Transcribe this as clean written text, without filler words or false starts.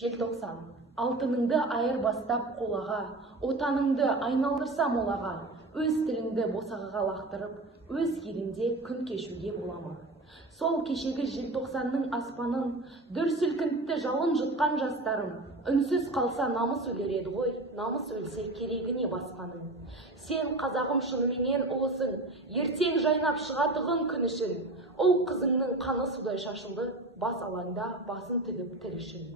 Желтоқсан, алтыныңды айырбастап қолаға, отаныңды айналдырсам олаға, өз тіліңді босағаға лақтырып, өз елінде күн кешуге бола ма? Сол кешегі желтоқсанның аспанын, дүр сілкінтті жалын жұтқан жастарым, үнсіз қалса намыс өлер еді ғой, намыс өлсе керегіне басқаның. Сен қазағым шынымен ұлысың, ертең жайнап шығатығын күн үшін. Ол қызыңның қаны судай шашылды, бас алаңда басын тігіп тіл үшін.